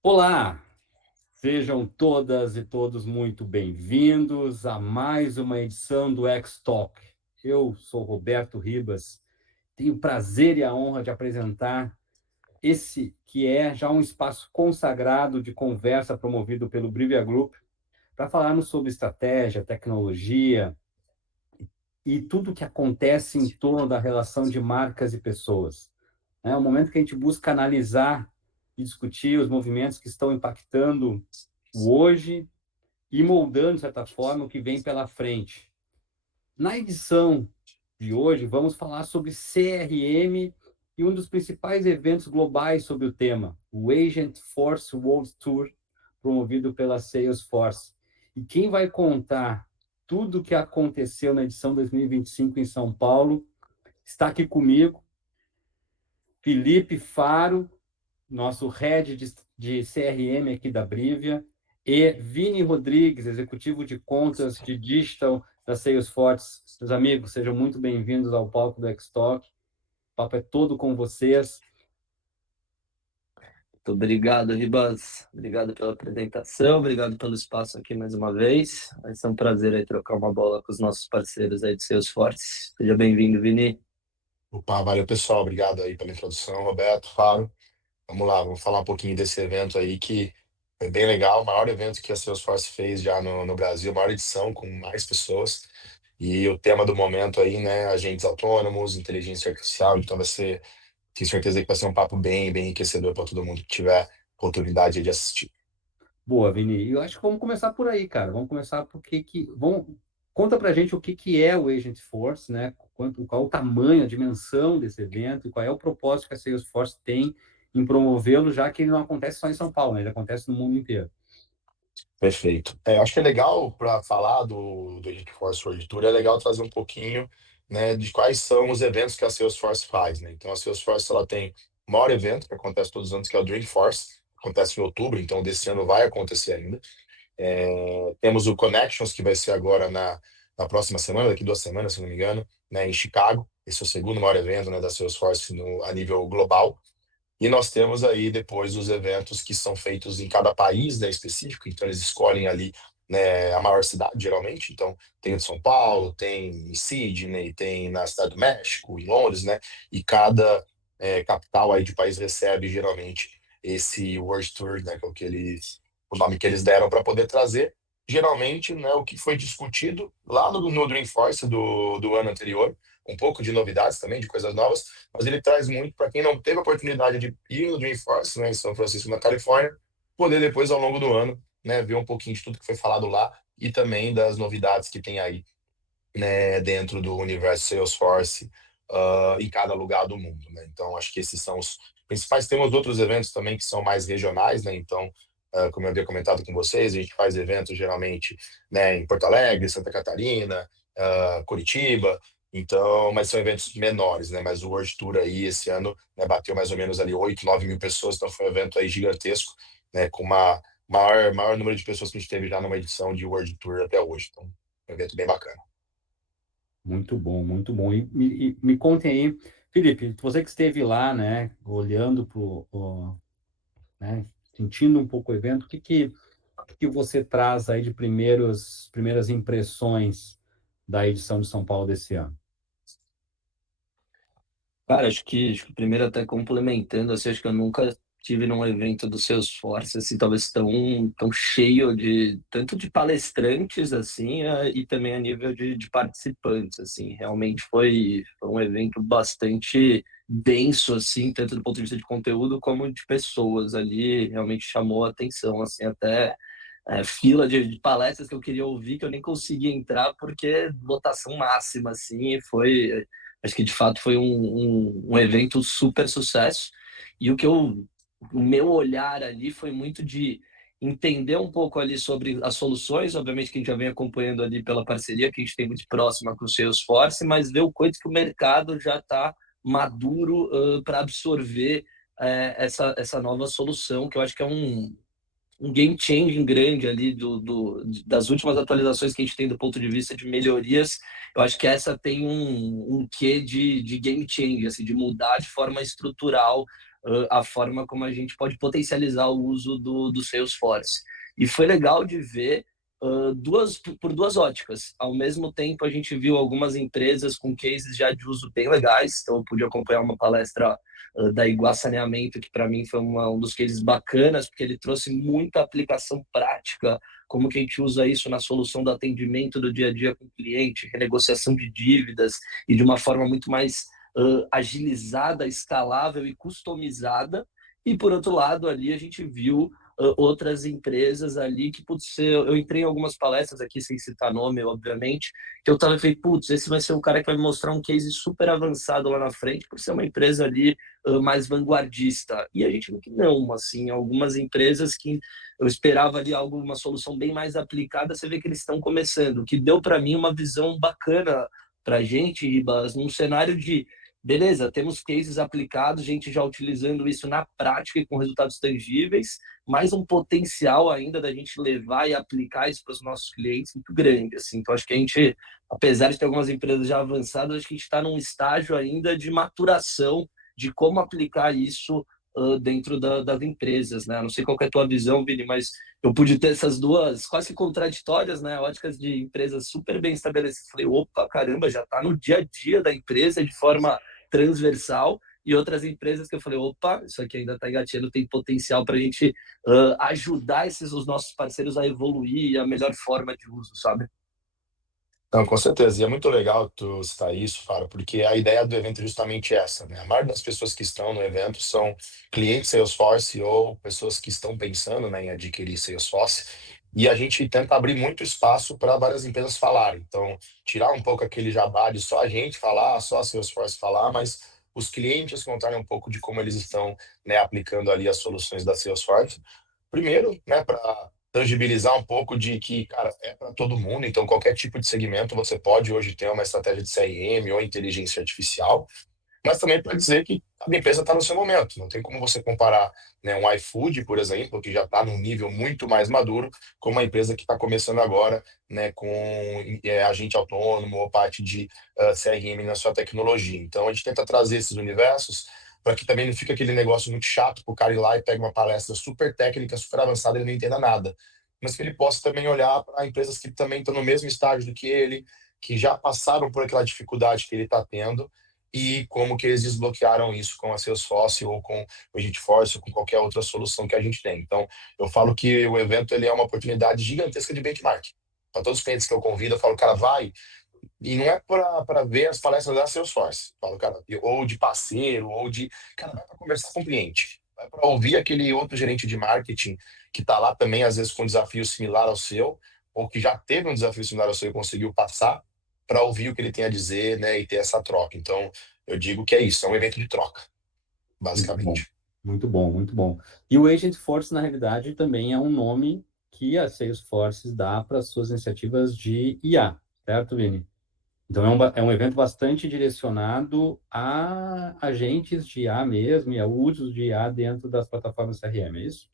Olá, sejam todas e todos muito bem-vindos a mais uma edição do X-Talk. Eu sou Roberto Ribas, tenho o prazer e a honra de apresentar esse que é já um espaço consagrado de conversa promovido pelo Brivia Group para falarmos sobre estratégia, tecnologia e tudo o que acontece em torno da relação de marcas e pessoas. É um momento que a gente busca analisar e discutir os movimentos que estão impactando o hoje e moldando, de certa forma, o que vem pela frente. Na edição de hoje, vamos falar sobre CRM e um dos principais eventos globais sobre o tema, o Agent Force World Tour, promovido pela Salesforce. E quem vai contar tudo o que aconteceu na edição 2025 em São Paulo está aqui comigo, Felipe Faro, nosso head de CRM aqui da Brivia, e Vini Rodrigues, executivo de contas de digital da Salesforce. Meus amigos, sejam muito bem-vindos ao palco do Xtalk. O papo é todo com vocês. Muito obrigado, Ribas. Obrigado pela apresentação, obrigado pelo espaço aqui mais uma vez. Vai ser um prazer aí trocar uma bola com os nossos parceiros aí de Salesforce. Seja bem-vindo, Vini. Opa, valeu pessoal, obrigado aí pela introdução, Roberto, Faro. Vamos lá, vamos falar um pouquinho desse evento aí que foi bem legal, o maior evento que a Salesforce fez já no Brasil, a maior edição com mais pessoas. E o tema do momento aí, né, agentes autônomos, inteligência artificial, então tenho certeza que vai ser um papo bem enriquecedor para todo mundo que tiver oportunidade de assistir. Boa, Vini. Eu acho que vamos começar por aí, cara. Vamos começar conta pra gente o que é o Agent Force, né? Qual o tamanho, a dimensão desse evento e qual é o propósito que a Salesforce tem em promovê-lo, já que ele não acontece só em São Paulo, né? Ele acontece no mundo inteiro. Perfeito. Acho que é legal para falar do Agent Force World Tour, é legal trazer um pouquinho, né, de quais são os eventos que a Salesforce faz, né? Então, a Salesforce ela tem o maior evento que acontece todos os anos, que é o Dreamforce, acontece em outubro, então desse ano vai acontecer ainda. Temos o Connections, que vai ser agora na próxima semana, daqui 2 semanas, se não me engano, né, em Chicago. Esse é o segundo maior evento, né, da Salesforce a nível global. E nós temos aí depois os eventos que são feitos em cada país, né, específico, então eles escolhem ali, né, a maior cidade, geralmente. Então, tem o de São Paulo, tem em Sydney, tem na Cidade do México, em Londres, né? E cada capital aí de país recebe, geralmente, esse World Tour, né, que é o nome que eles deram para poder trazer, geralmente, né, o que foi discutido lá no Dreamforce do ano anterior, um pouco de novidades também, de coisas novas, mas ele traz muito para quem não teve a oportunidade de ir no Dreamforce, né, em São Francisco, na Califórnia, poder depois, ao longo do ano, né, ver um pouquinho de tudo que foi falado lá e também das novidades que tem aí, né, dentro do universo Salesforce, em cada lugar do mundo, né? Então, acho que esses são os principais. Temos outros eventos também que são mais regionais, né? Então, como eu havia comentado com vocês, a gente faz eventos geralmente, né, em Porto Alegre, Santa Catarina, Curitiba. Então, mas são eventos menores, né? Mas o World Tour aí esse ano, né, bateu mais ou menos ali 8, 9 mil pessoas, então foi um evento aí gigantesco, né? Com uma maior número de pessoas que a gente teve já numa edição de World Tour até hoje. Então, um evento bem bacana. Muito bom, muito bom. E me contem aí, Felipe, você que esteve lá, né, olhando né, sentindo um pouco o evento, o que você traz aí de primeiras impressões da edição de São Paulo desse ano? Cara, acho que primeiro até complementando, assim, acho que eu nunca tive num evento do Salesforce, assim, talvez tão cheio de, tanto de palestrantes, assim, e também a nível de participantes, assim, realmente foi um evento bastante denso, assim, tanto do ponto de vista de conteúdo como de pessoas ali, realmente chamou a atenção, assim, até fila de palestras que eu queria ouvir, que eu nem conseguia entrar, porque lotação máxima, assim, e foi, acho que de fato foi um evento super sucesso, e o meu olhar ali foi muito de entender um pouco ali sobre as soluções, obviamente que a gente já vem acompanhando ali pela parceria que a gente tem muito próxima com o Salesforce, mas ver o quanto que o mercado já está maduro para absorver essa nova solução, que eu acho que é um game changing grande ali das últimas atualizações que a gente tem do ponto de vista de melhorias. Eu acho que essa tem um quê de game changing, assim, de mudar de forma estrutural a forma como a gente pode potencializar o uso do Salesforce. E foi legal de ver por duas óticas. Ao mesmo tempo, a gente viu algumas empresas com cases já de uso bem legais, então eu pude acompanhar uma palestra da Iguá Saneamento, que para mim foi um dos cases bacanas, porque ele trouxe muita aplicação prática, como que a gente usa isso na solução do atendimento do dia a dia com o cliente, renegociação de dívidas, e de uma forma muito mais agilizada, escalável e customizada. E, por outro lado, ali a gente viu outras empresas ali que, putz, eu entrei em algumas palestras aqui, sem citar nome, obviamente, que eu tava feito, putz, esse vai ser o cara que vai me mostrar um case super avançado lá na frente, por ser uma empresa ali mais vanguardista. E a gente viu que não, assim, algumas empresas que eu esperava ali uma solução bem mais aplicada, você vê que eles estão começando, que deu para mim uma visão bacana para a gente, Ribas, num cenário de beleza, temos cases aplicados, gente já utilizando isso na prática e com resultados tangíveis, mais um potencial ainda da gente levar e aplicar isso para os nossos clientes muito grande. Assim. Então, acho que a gente, apesar de ter algumas empresas já avançadas, acho que a gente está num estágio ainda de maturação de como aplicar isso dentro das empresas. Né? Não sei qual que é a tua visão, Vini, mas eu pude ter essas duas quase contraditórias, né? Óticas de empresas super bem estabelecidas. Falei, opa, caramba, já está no dia a dia da empresa de forma transversal, e outras empresas que eu falei, opa, isso aqui ainda está engatinhando, tem potencial para a gente ajudar os nossos parceiros a evoluir e a melhor forma de uso, sabe? Não, com certeza. E é muito legal tu citar isso, Fara, porque a ideia do evento é justamente essa, né? A maioria das pessoas que estão no evento são clientes Salesforce ou pessoas que estão pensando, né, em adquirir Salesforce. E a gente tenta abrir muito espaço para várias empresas falarem. Então, tirar um pouco aquele jabá de só a gente falar, só a Salesforce falar, mas os clientes contarem um pouco de como eles estão, né, aplicando ali as soluções da Salesforce. Primeiro, né, para tangibilizar um pouco de que, cara, é para todo mundo, então qualquer tipo de segmento você pode hoje ter uma estratégia de CRM ou inteligência artificial, mas também para dizer que a empresa está no seu momento. Não tem como você comparar, né, um iFood, por exemplo, que já está num nível muito mais maduro, com uma empresa que está começando agora, né, com agente autônomo ou parte de CRM na sua tecnologia. Então, a gente tenta trazer esses universos para que também não fique aquele negócio muito chato para o cara ir lá e pegue uma palestra super técnica, super avançada e ele não entenda nada. Mas que ele possa também olhar para empresas que também estão no mesmo estágio do que ele, que já passaram por aquela dificuldade que ele está tendo, e como que eles desbloquearam isso com a Salesforce ou com o Agentforce ou com qualquer outra solução que a gente tem. Então, eu falo que o evento ele é uma oportunidade gigantesca de benchmark. Para todos os clientes que eu convido, eu falo, cara, vai. E não é para ver as palestras da Salesforce. Eu falo, cara, ou de parceiro, ou de. Cara, vai para conversar com o cliente. Vai para ouvir aquele outro gerente de marketing que está lá também, às vezes, com um desafio similar ao seu, ou que já teve um desafio similar ao seu e conseguiu passar, para ouvir o que ele tem a dizer, né, e ter essa troca. Então, eu digo que é isso, é um evento de troca, Muito bom, basicamente. muito bom, muito bom. E o Agentforce, na realidade, também é um nome que a Salesforce dá para suas iniciativas de IA, certo, Vini? Então, é um evento bastante direcionado a agentes de IA mesmo e a usos de IA dentro das plataformas CRM, é isso?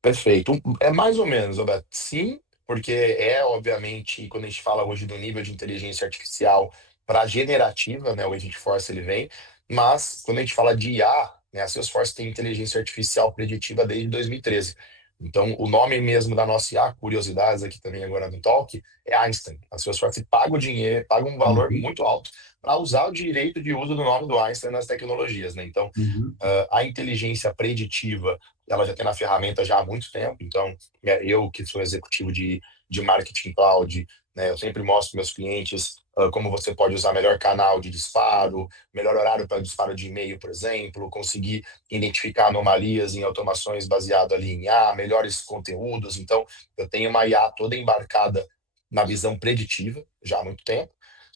Perfeito. É mais ou menos, Roberto. Sim, porque obviamente, quando a gente fala hoje do nível de inteligência artificial para generativa, né, o Agentforce ele vem, mas quando a gente fala de IA, né, a Salesforce tem inteligência artificial preditiva desde 2013. Então, o nome mesmo da nossa IA, curiosidades aqui também agora no Talk, é Einstein. A Salesforce paga o dinheiro, paga um valor Uhum, muito alto para usar o direito de uso do nome do Einstein nas tecnologias, né? Então, uhum, a inteligência preditiva, ela já tem na ferramenta já há muito tempo. Então, eu que sou executivo de marketing cloud, né, eu sempre mostro para meus clientes como você pode usar melhor canal de disparo, melhor horário para disparo de e-mail, por exemplo, conseguir identificar anomalias em automações baseado ali em IA, melhores conteúdos. Então, eu tenho uma IA toda embarcada na visão preditiva já há muito tempo.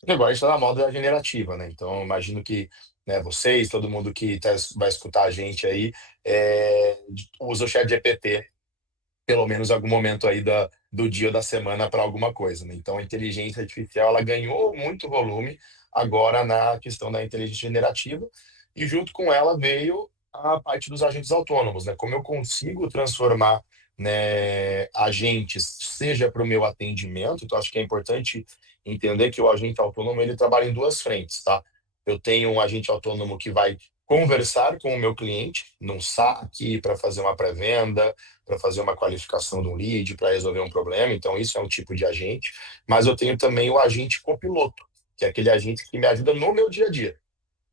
E agora a gente está na moda generativa, né? Então, eu imagino que, né, vocês, todo mundo que vai escutar a gente aí, usa o chat GPT pelo menos em algum momento aí do dia ou da semana para alguma coisa, né? Então, a inteligência artificial, ela ganhou muito volume agora na questão da inteligência generativa, e junto com ela veio a parte dos agentes autônomos, né? Como eu consigo transformar, né, agentes, seja para o meu atendimento. Então, acho que é importante entender que o agente autônomo, ele trabalha em duas frentes, tá? Eu tenho um agente autônomo que vai conversar com o meu cliente num saque para fazer uma pré-venda, para fazer uma qualificação de um lead, para resolver um problema. Então, isso é um tipo de agente. Mas eu tenho também o agente copiloto, que é aquele agente que me ajuda no meu dia a dia.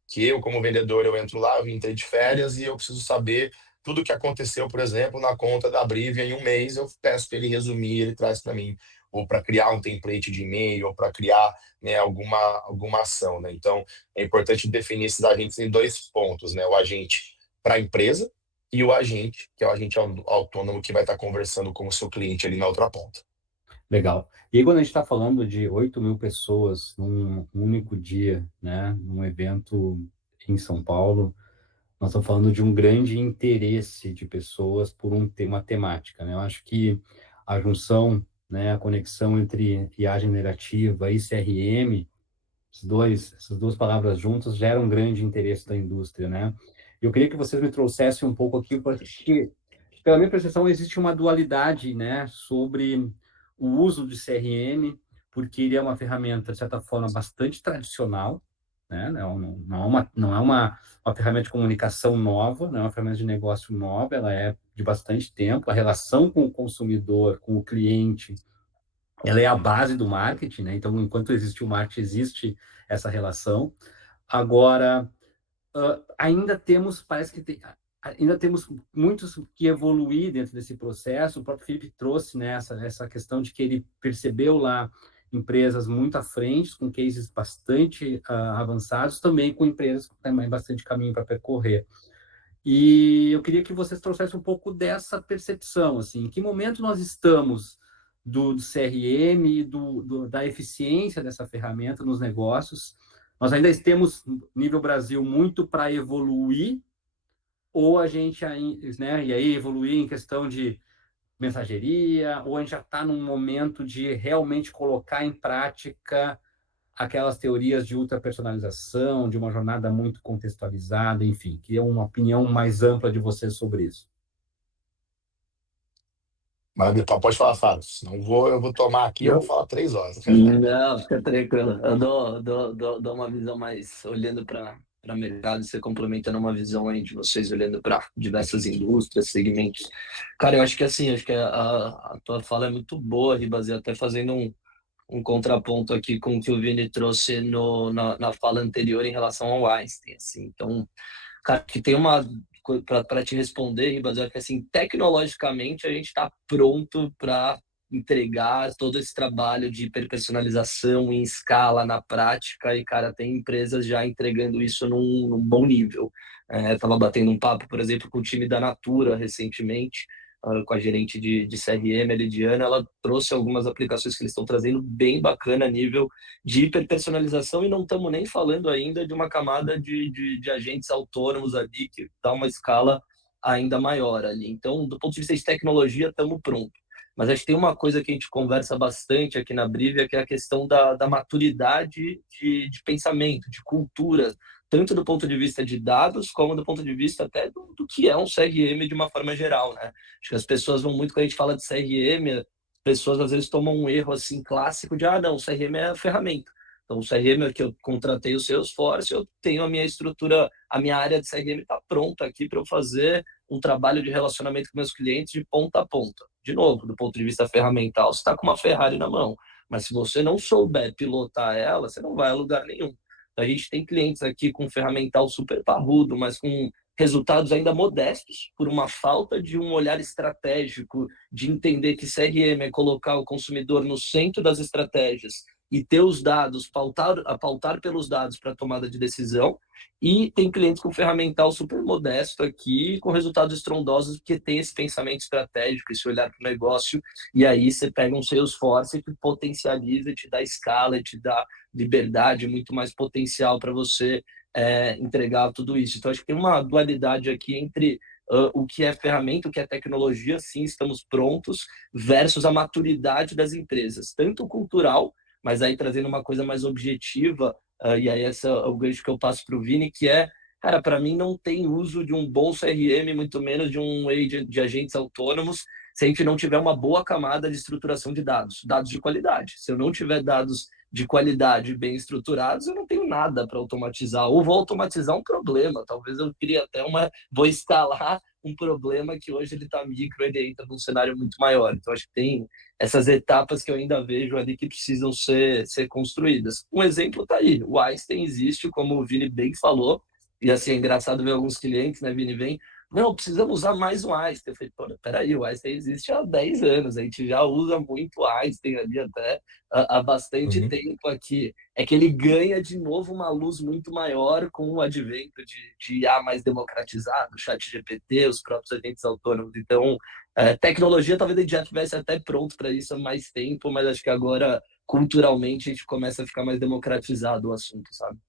Que eu, como vendedor, eu entro lá, eu entrei de férias e eu preciso saber tudo o que aconteceu, por exemplo, na conta da Brivia em um mês, eu peço para ele resumir, ele traz para mim, ou para criar um template de e-mail, ou para criar, né, alguma ação, né? Então, é importante definir esses agentes em dois pontos, né? O agente para a empresa e o agente, que é o agente autônomo que vai estar conversando com o seu cliente ali na outra ponta. Legal. E aí, quando a gente está falando de 8.000 pessoas num único dia, né, num evento em São Paulo, nós estamos falando de um grande interesse de pessoas por uma temática, né? Eu acho que a junção, né, a conexão entre IA generativa e CRM, essas duas palavras juntas geram um grande interesse da indústria, né? Eu queria que vocês me trouxessem um pouco aqui, porque, pela minha percepção, existe uma dualidade, né, sobre o uso de CRM, porque ele é uma ferramenta, de certa forma, bastante tradicional, né? Não é uma ferramenta de comunicação nova, não é uma ferramenta de negócio nova, ela é de bastante tempo. A relação com o consumidor, com o cliente, ela é a base do marketing, né? Então, enquanto existe o marketing, existe essa relação. Agora, ainda temos muitos que evoluir dentro desse processo. O próprio Felipe trouxe, né, essa questão de que ele percebeu lá empresas muito à frente, com cases bastante avançados, também com empresas com também bastante caminho para percorrer. E eu queria que vocês trouxessem um pouco dessa percepção, assim, em que momento nós estamos do CRM e da eficiência dessa ferramenta nos negócios. Nós ainda temos, nível Brasil, muito para evoluir, ou a gente, né, e aí evoluir em questão de mensageria, ou a gente já está num momento de realmente colocar em prática aquelas teorias de ultrapersonalização, de uma jornada muito contextualizada, enfim. Queria uma opinião mais ampla de vocês sobre isso. Maravilha, pode falar, Fábio. Senão eu vou tomar aqui e eu vou falar 3 horas. Não, fica tranquilo. Eu dou uma visão mais olhando para mercado, você complementando uma visão aí de vocês olhando para diversas indústrias, segmentos. Cara, eu acho que assim, acho que a tua fala é muito boa, Ribas, e até fazendo um contraponto aqui com o que o Vini trouxe na fala anterior em relação ao Einstein, assim. Então, cara, que tem uma para te responder, Ribas, é que assim, tecnologicamente a gente está pronto para entregar todo esse trabalho de hiperpersonalização em escala, na prática, e, cara, tem empresas já entregando isso num bom nível. Estava batendo um papo, por exemplo, com o time da Natura recentemente, com a gerente de CRM, a Lidiana, ela trouxe algumas aplicações que eles estão trazendo bem bacana a nível de hiperpersonalização, e não estamos nem falando ainda de uma camada de agentes autônomos ali que dá uma escala ainda maior ali. Então, do ponto de vista de tecnologia, estamos prontos. Mas acho que tem uma coisa que a gente conversa bastante aqui na Brivia, que é a questão da maturidade de pensamento, de cultura, tanto do ponto de vista de dados, como do ponto de vista até do que é um CRM de uma forma geral, né? Acho que as pessoas vão muito, quando a gente fala de CRM, pessoas às vezes tomam um erro assim clássico de, não, o CRM é a ferramenta. Então, o CRM é que eu contratei o Salesforce, eu tenho a minha estrutura, a minha área de CRM está pronta aqui para eu fazer um trabalho de relacionamento com meus clientes de ponta a ponta. De novo, do ponto de vista ferramental, você está com uma Ferrari na mão, mas se você não souber pilotar ela, você não vai a lugar nenhum. A gente tem clientes aqui com ferramental super parrudo, mas com resultados ainda modestos, por uma falta de um olhar estratégico, de entender que CRM é colocar o consumidor no centro das estratégias e ter os dados, pautar pelos dados para tomada de decisão. E tem clientes com ferramental super modesto aqui, com resultados estrondosos, porque tem esse pensamento estratégico, esse olhar para o negócio, e aí você pega um Salesforce que potencializa, te dá escala, te dá liberdade, muito mais potencial para você entregar tudo isso. Então, acho que tem uma dualidade aqui entre o que é ferramenta, o que é tecnologia, sim, estamos prontos, versus a maturidade das empresas, tanto cultural, mas aí trazendo uma coisa mais objetiva, e aí esse é o gancho que eu passo para o Vini, que é, cara, para mim não tem uso de um bom CRM, muito menos de um agent, de agentes autônomos, se a gente não tiver uma boa camada de estruturação de dados de qualidade. Se eu não tiver dados de qualidade bem estruturados, eu não tenho nada para automatizar, ou vou automatizar um problema, talvez eu crie até vou escalar um problema que hoje ele está micro, ele entra num cenário muito maior. Então, acho que tem essas etapas que eu ainda vejo ali que precisam ser construídas. Um exemplo está aí, o Einstein existe, como o Vini bem falou, e assim, é engraçado ver alguns clientes, né, Vini, vem, não, precisamos usar mais o Einstein. Eu falei, pô, peraí, o Einstein existe há 10 anos, a gente já usa muito o Einstein ali até há bastante Uhum. tempo aqui. É que ele ganha de novo uma luz muito maior com o advento de IA mais democratizado, o chat GPT, os próprios agentes autônomos. Então, tecnologia, talvez a gente já estivesse até pronto para isso há mais tempo, mas acho que agora, culturalmente, a gente começa a ficar mais democratizado o assunto, sabe?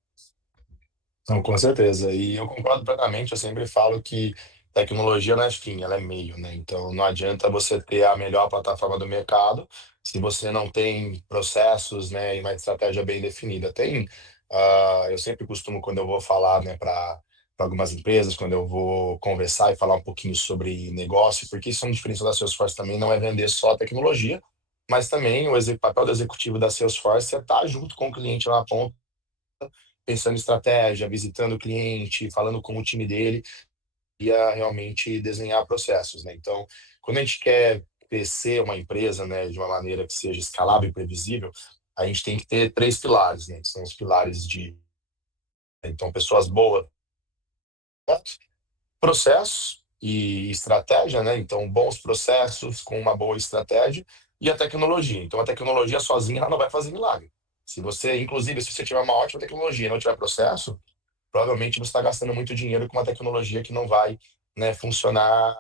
Não, com certeza. E eu concordo plenamente. Eu sempre falo que tecnologia não é fim, ela é meio, né? Então não adianta você ter a melhor plataforma do mercado se você não tem processos, né, e uma estratégia bem definida. Eu sempre costumo, quando eu vou falar, né, para algumas empresas, quando eu vou conversar e falar um pouquinho sobre negócio, porque isso é um diferencial da Salesforce também, não é vender só a tecnologia, mas também o papel do executivo da Salesforce é estar junto com o cliente lá na ponta, pensando em estratégia, visitando o cliente, falando com o time dele e a realmente desenhar processos, né? Então, quando a gente quer crescer uma empresa, né, de uma maneira que seja escalável e previsível, a gente tem que ter três pilares, né? Que são os pilares então, pessoas boas, processos e estratégia, né? Então, bons processos com uma boa estratégia e a tecnologia. Então, a tecnologia sozinha ela não vai fazer milagre. Inclusive, se você tiver uma ótima tecnologia e não tiver processo, provavelmente você está gastando muito dinheiro com uma tecnologia que não vai, né, funcionar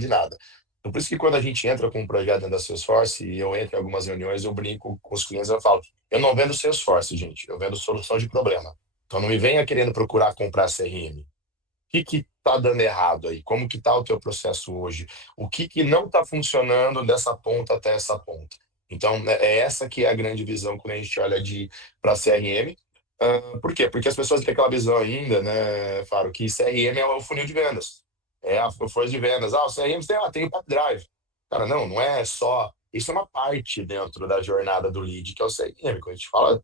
de nada. Então, por isso que quando a gente entra com um projeto dentro da Salesforce, e eu entro em algumas reuniões, eu brinco com os clientes, eu falo, eu não vendo Salesforce, gente, eu vendo solução de problema. Então, não me venha querendo procurar comprar CRM. O que está dando errado aí? Como que está o teu processo hoje? O que não está funcionando dessa ponta até essa ponta? Então, né, é essa que é a grande visão quando a gente olha para CRM. Por quê? Porque as pessoas têm aquela visão ainda, né, Faro, que CRM é o funil de vendas. É a força de vendas. O CRM tem o Pep Drive. Cara, não é só... Isso é uma parte dentro da jornada do lead, que é o CRM. Quando a gente fala,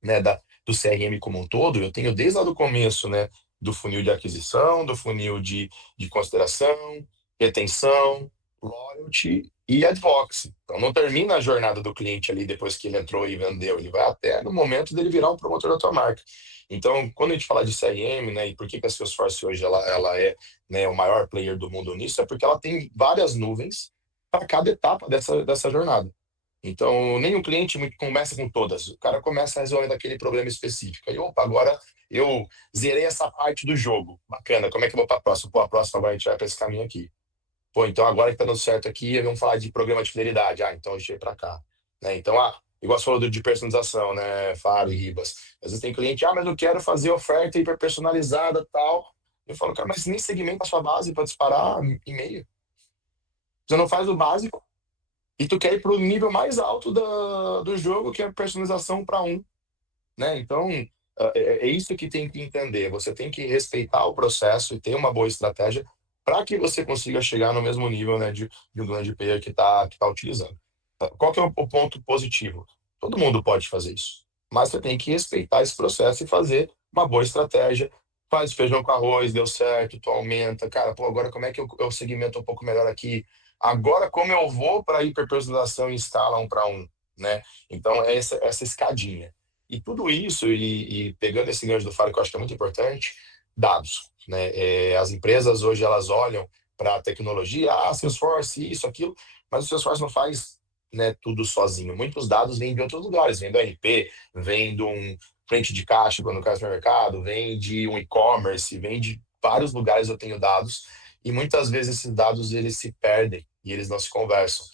né, do CRM como um todo, eu tenho desde lá do começo, né, do funil de aquisição, do funil de consideração, retenção, loyalty e advocacy. Então, não termina a jornada do cliente ali depois que ele entrou e vendeu, ele vai até no momento dele virar um promotor da tua marca. Então, quando a gente fala de CRM, né, e por que a Salesforce hoje ela é, né, o maior player do mundo nisso, é porque ela tem várias nuvens para cada etapa dessa jornada. Então, nenhum cliente começa com todas. O cara começa resolvendo aquele problema específico. Aí, opa, agora eu zerei essa parte do jogo. Bacana, como é que eu vou para a próxima? Pô, a próxima agora a gente vai para esse caminho aqui. Pô, então agora que tá dando certo aqui, vamos falar de programa de fidelidade. Então a gente vai para cá. Né? Então, igual você falou de personalização, né, Fábio e Ribas. Às vezes tem cliente, mas eu quero fazer oferta hiper personalizada tal. Eu falo, cara, mas nem segmenta a sua base para disparar e-mail. Você não faz o básico e tu quer ir para o nível mais alto do jogo, que é personalização para um, né? Então, é isso que tem que entender. Você tem que respeitar o processo e ter uma boa estratégia para que você consiga chegar no mesmo nível, né, de um grande player que tá utilizando. Qual que é o ponto positivo? Todo mundo pode fazer isso, mas você tem que respeitar esse processo e fazer uma boa estratégia. Faz feijão com arroz, deu certo, tu aumenta. Cara, pô, agora como é que eu segmento um pouco melhor aqui? Agora como eu vou para hiperpersonalização em escala um para um, né? Então, é essa escadinha. E tudo isso, e pegando esse gancho do Fábio, que eu acho que é muito importante, dados, né? As empresas hoje, elas olham para a tecnologia, Salesforce, isso, aquilo, mas o Salesforce não faz, né, tudo sozinho. Muitos dados vêm de outros lugares, vem do RP, vem de um frente de caixa quando o cara no mercado, vem de um e-commerce, vem de vários lugares eu tenho dados, e muitas vezes esses dados, eles se perdem e eles não se conversam.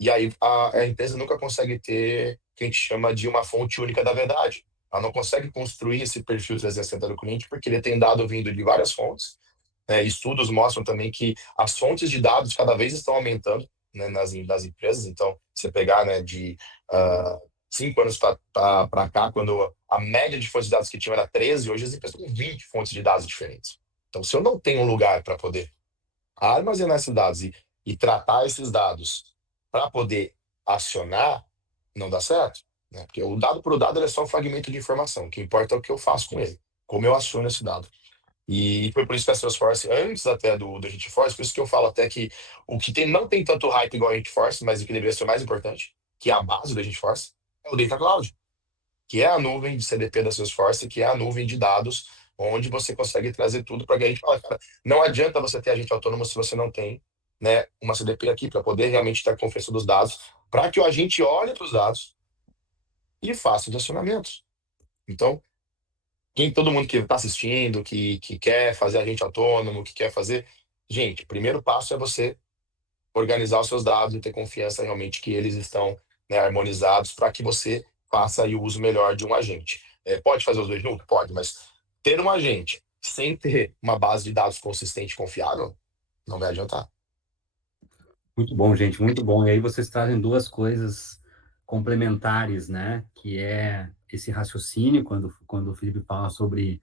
E aí a empresa nunca consegue ter o que a gente chama de uma fonte única da verdade. Ela não consegue construir esse perfil 360 do cliente porque ele tem dado vindo de várias fontes, né? Estudos mostram também que as fontes de dados cada vez estão aumentando, né, nas empresas. Então, você pegar, né, de 5 anos para cá, quando a média de fontes de dados que tinha era 13, hoje as empresas têm 20 fontes de dados diferentes. Então, se eu não tenho um lugar para poder armazenar esses dados e tratar esses dados para poder acionar, não dá certo. né? Porque o dado por dado ele é só um fragmento de informação. O que importa é o que eu faço com ele, como eu aciono esse dado. E foi por isso que a Salesforce, antes até do GeForce, por isso que eu falo até que o que tem, não tem tanto hype igual a GeForce, mas o que deveria ser o mais importante, que é a base da GeForce, é o Data Cloud, que é a nuvem de CDP da Salesforce, que é a nuvem de dados, onde você consegue trazer tudo para que a gente fala, cara, não adianta você ter agente autônomo se você não tem, né, uma CDP aqui para poder realmente ter a confiança dos dados, para que o agente olhe para os dados e faça os acionamentos. Então, todo mundo que está assistindo, que quer fazer agente autônomo, que quer fazer. Gente, o primeiro passo é você organizar os seus dados e ter confiança realmente que eles estão, né, harmonizados para que você faça aí o uso melhor de um agente. Pode fazer os dois juntos? Pode, mas ter um agente sem ter uma base de dados consistente e confiável não vai adiantar. Muito bom, gente, muito bom. E aí vocês trazem duas coisas complementares, né? Que é esse raciocínio, quando o Felipe fala sobre,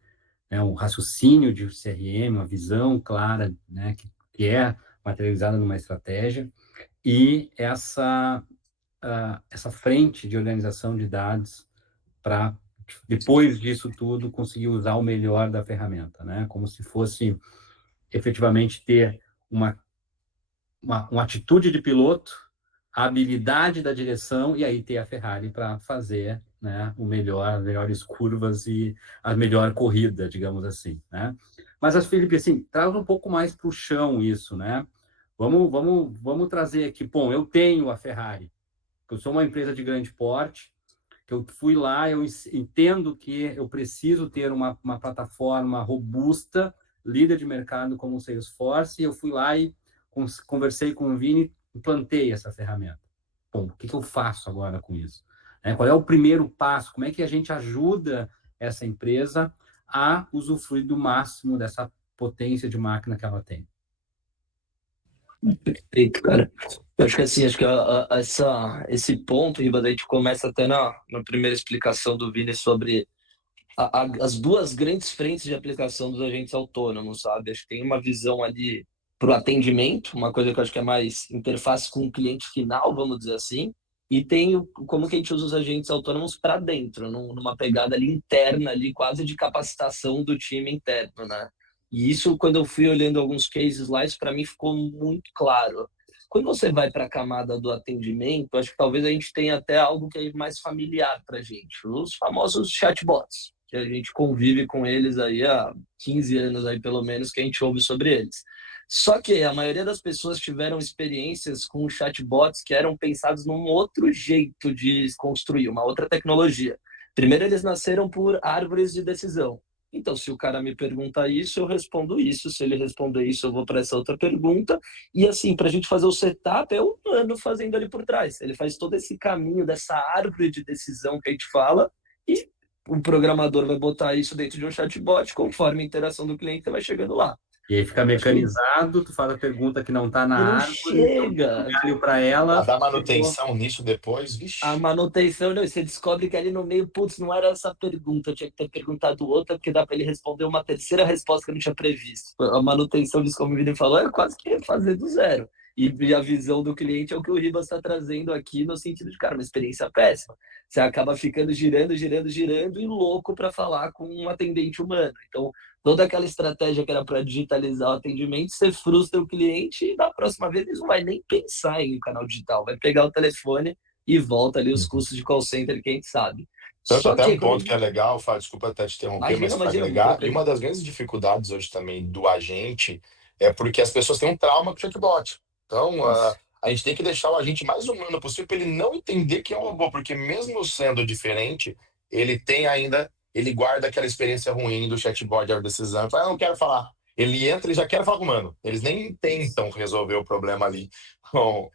né, um raciocínio de CRM, uma visão clara, né, que é materializada numa estratégia, e essa frente de organização de dados para, depois disso tudo, conseguir usar o melhor da ferramenta, né? Como se fosse efetivamente ter uma atitude de piloto, a habilidade da direção e aí ter a Ferrari para fazer, né, as melhores curvas e a melhor corrida, digamos assim, né? Mas, Felipe, assim, traz um pouco mais para o chão isso, né? Vamos trazer aqui, bom, eu tenho a Ferrari, eu sou uma empresa de grande porte, que eu fui lá, eu entendo que eu preciso ter uma plataforma robusta, líder de mercado como o Salesforce, e eu fui lá e conversei com o Vini, implantei essa ferramenta. Bom, o que eu faço agora com isso? Qual é o primeiro passo? Como é que a gente ajuda essa empresa a usufruir do máximo dessa potência de máquina que ela tem? Perfeito, cara. Eu acho que assim, esse ponto, Riba, daí a gente começa até na primeira explicação do Vini sobre as duas grandes frentes de aplicação dos agentes autônomos, sabe? Acho que tem uma visão ali para o atendimento, uma coisa que eu acho que é mais interface com o cliente final, vamos dizer assim, e tem como que a gente usa os agentes autônomos para dentro, numa pegada ali interna, ali quase de capacitação do time interno, né? E isso, quando eu fui olhando alguns cases lá, isso para mim ficou muito claro. Quando você vai para a camada do atendimento, acho que talvez a gente tenha até algo que é mais familiar para a gente, os famosos chatbots, que a gente convive com eles aí há 15 anos, aí pelo menos, que a gente ouve sobre eles. Só que a maioria das pessoas tiveram experiências com chatbots que eram pensados num outro jeito de construir, uma outra tecnologia. Primeiro, eles nasceram por árvores de decisão. Então, se o cara me pergunta isso, eu respondo isso. Se ele responder isso, eu vou para essa outra pergunta. E assim, para a gente fazer o setup, é um humano fazendo ali por trás. Ele faz todo esse caminho dessa árvore de decisão que a gente fala e o programador vai botar isso dentro de um chatbot, conforme a interação do cliente vai chegando lá. E aí fica mecanizado, tu faz a pergunta que não está na E não árvore, chega. eu olho para A ela. dar manutenção nisso depois, A vixe. manutenção, não, você descobre que ali no meio, putz, não era essa pergunta, eu tinha que ter perguntado outra, porque dá para ele responder uma terceira resposta que eu não tinha previsto. A manutenção disso, como o Vini falou, é quase que fazer do zero. E a visão do cliente é o que o Ribas está trazendo aqui, no sentido de, cara, uma experiência péssima. Você acaba ficando girando e louco para falar com um atendente humano. Então, toda aquela estratégia que era para digitalizar o atendimento, você frustra o cliente e da próxima vez ele não vai nem pensar em um canal digital, vai pegar o telefone e volta ali os custos de call center que a gente sabe. Tanto Só até que um quando a ponto que gente... é legal, Fábio, desculpa até te interromper, mas para Imagina, agregar, e uma tranquilo. das grandes dificuldades hoje também do agente é porque as pessoas têm um trauma com o chatbot. Então, Isso. a gente tem que deixar o agente mais humano possível para ele não entender que é um robô, porque mesmo sendo diferente, ele guarda aquela experiência ruim do chatbot da decisão. Ele fala, eu não quero falar. Ele entra e já quer falar com o humano. Eles nem tentam resolver o problema ali com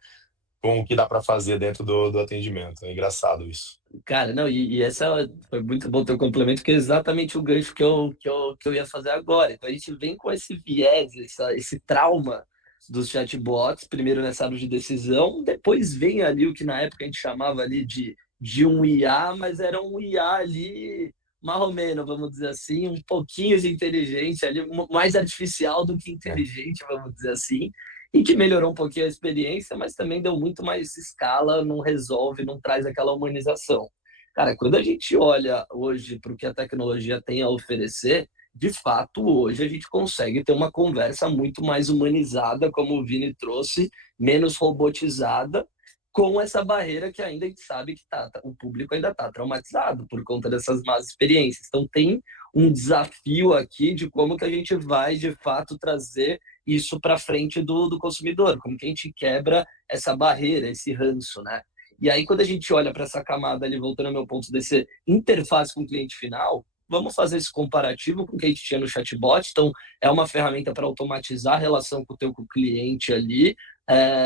o que dá para fazer dentro do atendimento. É engraçado isso. Cara, não, e essa foi muito bom teu complemento, que é exatamente o gancho que eu ia fazer agora. Então a gente vem com esse viés, esse trauma dos chatbots, primeiro nessa árvore de decisão, depois vem ali o que na época a gente chamava ali de um IA, mas era um IA ali marromeno, vamos dizer assim, um pouquinho de inteligente ali, mais artificial do que inteligente, vamos dizer assim, e que melhorou um pouquinho a experiência, mas também deu muito mais escala, não resolve, não traz aquela humanização. Cara, quando a gente olha hoje para o que a tecnologia tem a oferecer, de fato, hoje a gente consegue ter uma conversa muito mais humanizada, como o Vini trouxe, menos robotizada, com essa barreira que ainda a gente sabe que o público ainda está traumatizado por conta dessas más experiências. Então, tem um desafio aqui de como que a gente vai, de fato, trazer isso para frente do consumidor, como que a gente quebra essa barreira, esse ranço, né? E aí, quando a gente olha para essa camada ali, voltando ao meu ponto desse interface com o cliente final, vamos fazer esse comparativo com o que a gente tinha no chatbot. Então, é uma ferramenta para automatizar a relação com o teu cliente ali,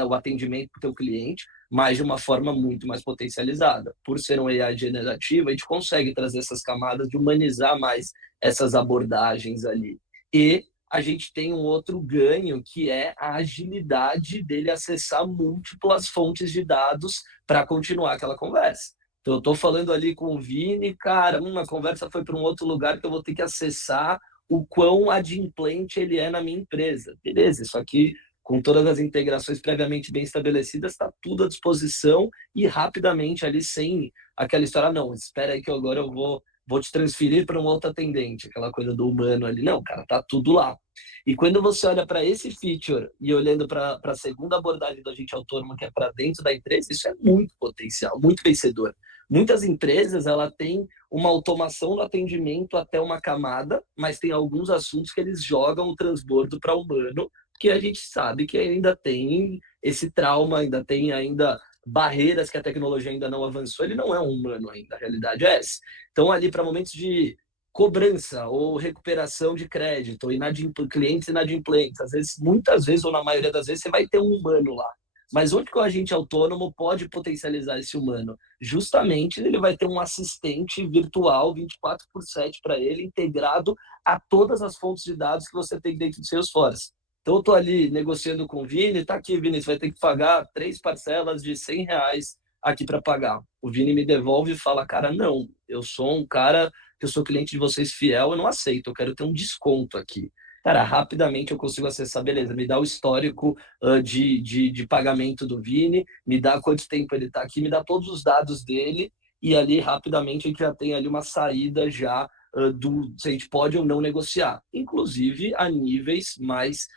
o atendimento com o teu cliente, mas de uma forma muito mais potencializada. Por ser um AI generativo, a gente consegue trazer essas camadas de humanizar mais essas abordagens ali. E a gente tem um outro ganho, que é a agilidade dele acessar múltiplas fontes de dados para continuar aquela conversa. Então, eu estou falando ali com o Vini, cara, uma conversa foi para um outro lugar que eu vou ter que acessar o quão adimplente ele é na minha empresa. Beleza, isso aqui, com todas as integrações previamente bem estabelecidas, está tudo à disposição e rapidamente ali, sem aquela história, não, espera aí que agora eu vou te transferir para um outro atendente, aquela coisa do humano ali. Não, cara, tá tudo lá. E quando você olha para esse feature e olhando para a segunda abordagem do agente autônomo, que é para dentro da empresa, isso é muito potencial, muito vencedor. Muitas empresas, ela tem uma automação no atendimento até uma camada, mas tem alguns assuntos que eles jogam o transbordo para o humano, que a gente sabe que ainda tem esse trauma, ainda tem barreiras que a tecnologia ainda não avançou, ele não é um humano ainda, a realidade é essa. Então, ali para momentos de cobrança ou recuperação de crédito, ou clientes inadimplentes, muitas vezes, ou na maioria das vezes, você vai ter um humano lá. Mas onde que o agente autônomo pode potencializar esse humano? Justamente ele vai ter um assistente virtual 24/7 para ele, integrado a todas as fontes de dados que você tem dentro do Salesforce. Então, eu estou ali negociando com o Vini, tá aqui, Vini, você vai ter que pagar 3 parcelas de R$ 100 aqui para pagar. O Vini me devolve e fala, cara, não, eu sou um cara que eu sou cliente de vocês fiel, eu não aceito, eu quero ter um desconto aqui. Cara, rapidamente eu consigo acessar, beleza, me dá o histórico de pagamento do Vini, me dá quanto tempo ele está aqui, me dá todos os dados dele, e ali rapidamente a gente já tem ali uma saída já se a gente pode ou não negociar, inclusive a níveis mais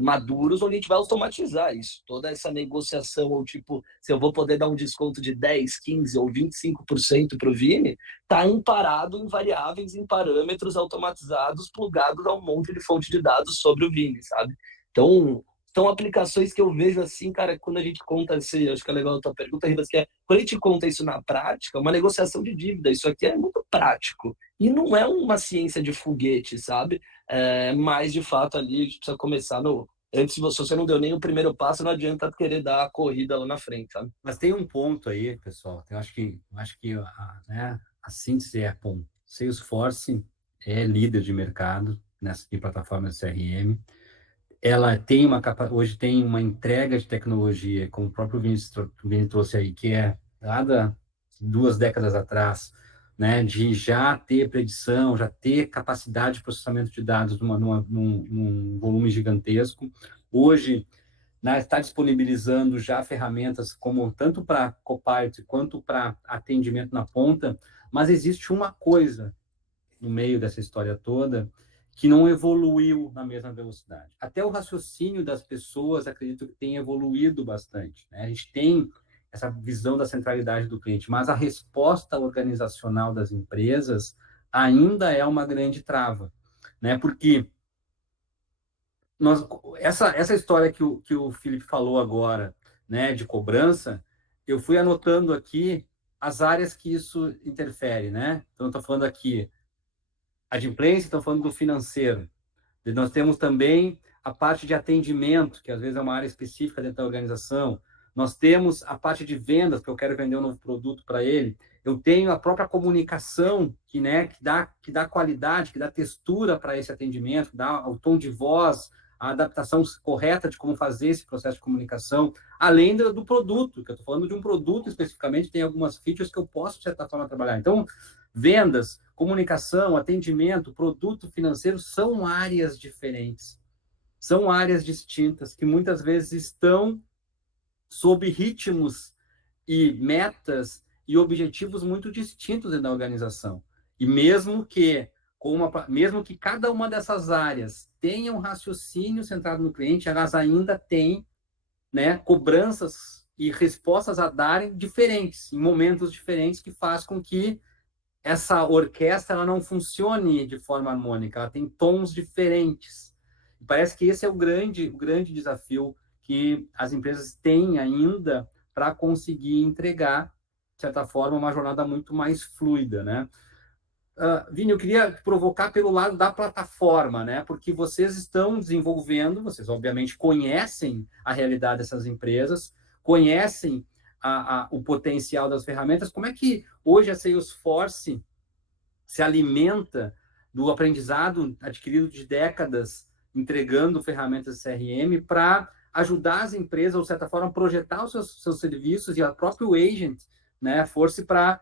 maduros, onde a gente vai automatizar isso. Toda essa negociação, ou tipo, se eu vou poder dar um desconto de 10, 15 ou 25% para o Vini, está amparado em variáveis, em parâmetros automatizados, plugados a um monte de fonte de dados sobre o Vini, sabe? Então, são aplicações que eu vejo assim, cara, quando a gente conta, acho que é legal a tua pergunta, Ribas, que é, quando a gente conta isso na prática, uma negociação de dívida, isso aqui é muito prático. E não é uma ciência de foguete, sabe? Mas, de fato, ali a gente precisa começar no... Antes, se você não deu nem o primeiro passo, não adianta querer dar a corrida lá na frente, sabe? Mas tem um ponto aí, pessoal, eu acho que a síntese é, bom, Salesforce é líder de mercado nessa plataforma de CRM, ela tem hoje tem uma entrega de tecnologia, como o próprio Vini trouxe aí, que é dada 2 décadas atrás, né, de já ter predição, já ter capacidade de processamento de dados num volume gigantesco. Hoje, né, está disponibilizando já ferramentas como tanto para Copilot quanto para atendimento na ponta, mas existe uma coisa no meio dessa história toda que não evoluiu na mesma velocidade. Até o raciocínio das pessoas, acredito que tem evoluído bastante, né? A gente tem essa visão da centralidade do cliente, mas a resposta organizacional das empresas ainda é uma grande trava, né? Porque essa história que o Felipe falou agora, né, de cobrança, eu fui anotando aqui as áreas que isso interfere, né? Então, eu estou falando aqui adimplência, estão falando do financeiro. E nós temos também a parte de atendimento, que às vezes é uma área específica dentro da organização. Nós temos a parte de vendas, que eu quero vender um novo produto para ele. Eu tenho a própria comunicação, que dá qualidade, que dá textura para esse atendimento, que dá o tom de voz, a adaptação correta de como fazer esse processo de comunicação, além do produto, que eu estou falando de um produto especificamente, tem algumas features que eu posso, de certa forma, trabalhar. Então, vendas, comunicação, atendimento, produto financeiro são áreas diferentes, são áreas distintas que muitas vezes estão sob ritmos e metas e objetivos muito distintos dentro da organização. E mesmo que cada uma dessas áreas tenha um raciocínio centrado no cliente, elas ainda têm, né, cobranças e respostas a darem diferentes, em momentos diferentes, que faz com que essa orquestra ela não funcione de forma harmônica, ela tem tons diferentes. E parece que esse é o grande desafio que as empresas têm ainda para conseguir entregar, de certa forma, uma jornada muito mais fluida, né? Vini, eu queria provocar pelo lado da plataforma, né? Porque vocês estão desenvolvendo, vocês obviamente conhecem a realidade dessas empresas, conhecem o potencial das ferramentas. Como é que hoje a Salesforce se alimenta do aprendizado adquirido de décadas entregando ferramentas CRM para ajudar as empresas, ou de certa forma, projetar os seus serviços e a próprio agent, né, Force, para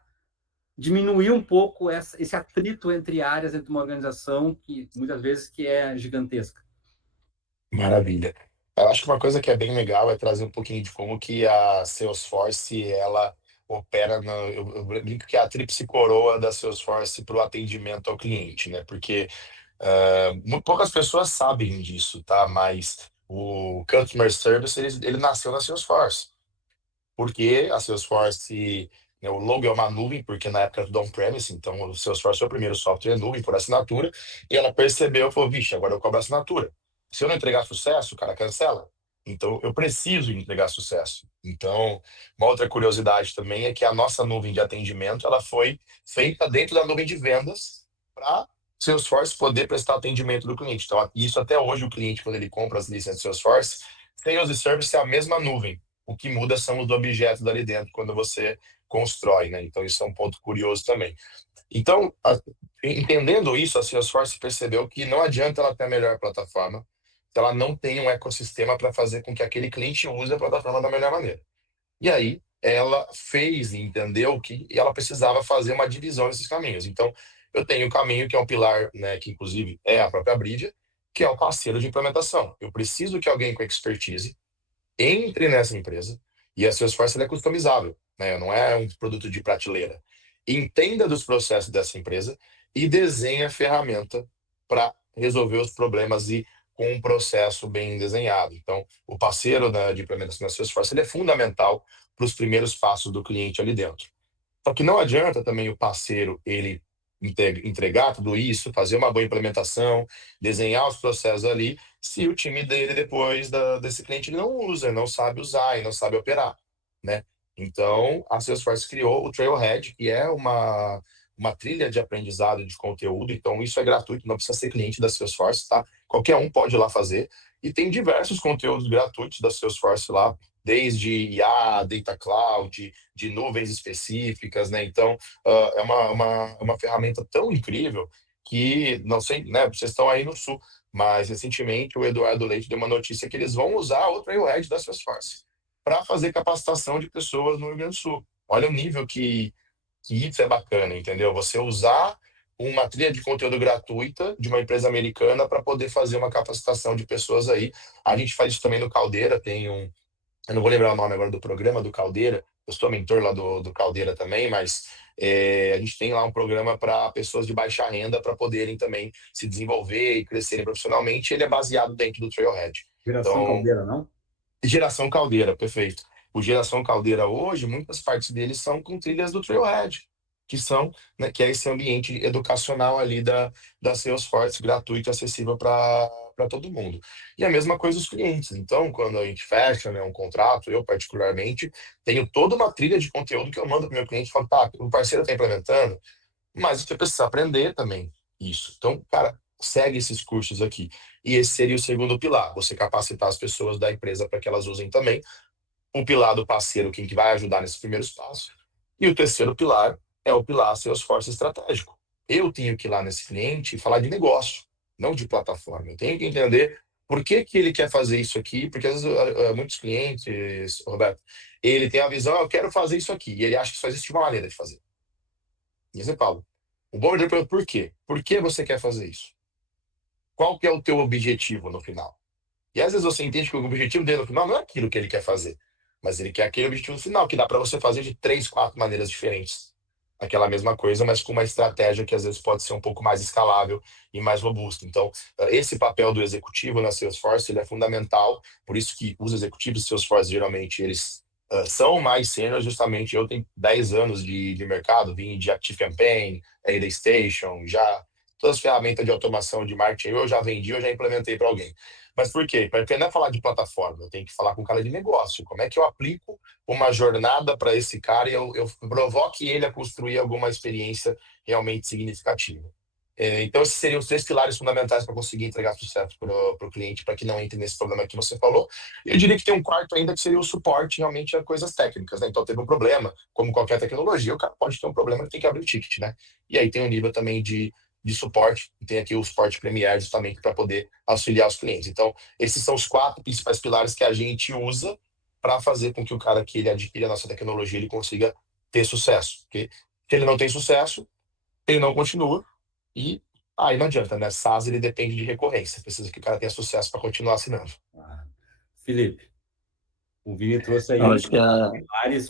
diminuir um pouco esse atrito entre áreas dentro de uma organização que muitas vezes que é gigantesca. Maravilha. Eu acho que uma coisa que é bem legal é trazer um pouquinho de como que a Salesforce ela opera eu brinco que é a tríplice coroa da Salesforce para o atendimento ao cliente, né? Porque muito poucas pessoas sabem disso, tá? Mas o Customer Service ele nasceu na Salesforce. Porque a Salesforce, né, o logo é uma nuvem, porque na época era tudo on-premise, então o Salesforce foi o primeiro software nuvem por assinatura, e ela percebeu e falou, vixe, agora eu cobro assinatura. Se eu não entregar sucesso, o cara cancela. Então eu preciso entregar sucesso. Então, uma outra curiosidade também é que a nossa nuvem de atendimento, ela foi feita dentro da nuvem de vendas para Salesforce poder prestar atendimento do cliente. Então, isso até hoje o cliente, quando ele compra as licenças de Salesforce, Sales e Service é a mesma nuvem. O que muda são os objetos ali dentro quando você constrói, né? Então, isso é um ponto curioso também. Então, entendendo isso, a Salesforce percebeu que não adianta ela ter a melhor plataforma se ela não tem um ecossistema para fazer com que aquele cliente use a plataforma da melhor maneira. E aí, ela fez e entendeu que ela precisava fazer uma divisão desses caminhos. Então, eu tenho o caminho que é um pilar, né, que inclusive é a própria Brídia, que é o parceiro de implementação. Eu preciso que alguém com expertise entre nessa empresa e a Salesforce ela é customizável, né? Não é um produto de prateleira. Entenda dos processos dessa empresa e desenhe a ferramenta para resolver os problemas e com um processo bem desenhado. Então, o parceiro de implementação da Salesforce ele é fundamental para os primeiros passos do cliente ali dentro. Só que não adianta também o parceiro ele entregar tudo isso, fazer uma boa implementação, desenhar os processos ali, se o time dele depois desse cliente ele não usa, não sabe usar e não sabe operar, né? Então, a Salesforce criou o Trailhead, que é uma trilha de aprendizado de conteúdo. Então, isso é gratuito, não precisa ser cliente da Salesforce, tá? Qualquer um pode ir lá fazer. E tem diversos conteúdos gratuitos da Salesforce lá, desde IA, Data Cloud, de nuvens específicas, né? Então, é uma ferramenta tão incrível que, não sei, né? Vocês estão aí no Sul, mas recentemente o Eduardo Leite deu uma notícia que eles vão usar o Trailhead da Salesforce para fazer capacitação de pessoas no Rio Grande do Sul. Olha o nível que isso é bacana, entendeu? Você usar uma trilha de conteúdo gratuita de uma empresa americana para poder fazer uma capacitação de pessoas aí. A gente faz isso também no Caldeira, tem eu não vou lembrar o nome agora do programa do Caldeira, eu sou mentor lá do Caldeira também, mas a gente tem lá um programa para pessoas de baixa renda para poderem também se desenvolver e crescerem profissionalmente. Ele é baseado dentro do Trailhead. Geração Então, Caldeira, não? Geração Caldeira, perfeito. O Geração Caldeira hoje, muitas partes deles são com trilhas do Trailhead, que são, né, que é esse ambiente educacional ali da Salesforce, gratuito e acessível para todo mundo. E a mesma coisa os clientes. Então, quando a gente fecha, né, um contrato, eu particularmente, tenho toda uma trilha de conteúdo que eu mando para o meu cliente e falo, tá, o parceiro está implementando, mas você precisa aprender também isso. Então, cara, segue esses cursos aqui. E esse seria o segundo pilar, você capacitar as pessoas da empresa para que elas usem também. O pilar do parceiro, quem que vai ajudar nesses primeiros passos. E o terceiro pilar é o pilar Salesforce estratégico. Eu tenho que ir lá nesse cliente e falar de negócio, não de plataforma. Eu tenho que entender por que que ele quer fazer isso aqui, porque às vezes muitos clientes, Roberto, ele tem a visão, eu quero fazer isso aqui, e ele acha que só existe uma maneira de fazer. E você fala, o bom vendedor pergunta por quê? Por que você quer fazer isso? Qual que é o teu objetivo no final? E às vezes você entende que o objetivo dele no final não é aquilo que ele quer fazer. mas ele quer aquele objetivo final, que dá para você fazer de 3, 4 maneiras diferentes. Aquela mesma coisa, mas com uma estratégia que às vezes pode ser um pouco mais escalável e mais robusta. Então, esse papel do executivo na Salesforce, ele é fundamental, por isso que os executivos de Salesforce, geralmente, eles são mais sêniores, justamente. Eu tenho 10 anos de mercado, vim de ActiveCampaign, Ada Station, já todas as ferramentas de automação de marketing eu já vendi, eu já implementei para alguém. Mas por quê? Porque não é falar de plataforma, eu tenho que falar com o cara de negócio. Como é que eu aplico uma jornada para esse cara e eu provoque ele a construir alguma experiência realmente significativa. Então, esses seriam os 3 pilares fundamentais para conseguir entregar sucesso para o cliente, para que não entre nesse problema que você falou. Eu diria que tem um quarto ainda, que seria o suporte realmente a coisas técnicas, né? Então, teve um problema, como qualquer tecnologia, o cara pode ter um problema que tem que abrir o ticket, né? E aí tem um nível também de suporte, e tem aqui o suporte Premier justamente para poder auxiliar os clientes. Então, esses são os 4 principais pilares que a gente usa para fazer com que o cara que ele adquire a nossa tecnologia ele consiga ter sucesso. Porque se ele não tem sucesso, ele não continua e aí não adianta, né? SaaS ele depende de recorrência, precisa que o cara tenha sucesso para continuar assinando. Felipe, o Vini trouxe aí Eu acho que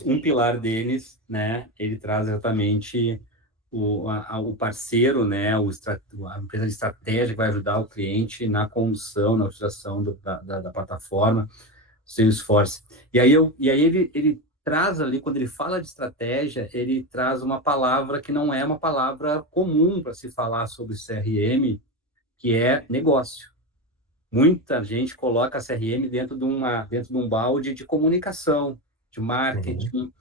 um pilar deles, né? Ele traz exatamente o parceiro, né? A empresa de estratégia que vai ajudar o cliente na condução, na utilização da plataforma Salesforce. E aí ele traz ali, quando ele fala de estratégia, ele traz uma palavra que não é uma palavra comum para se falar sobre CRM, que é negócio. Muita gente coloca a CRM dentro de um balde de comunicação, de marketing,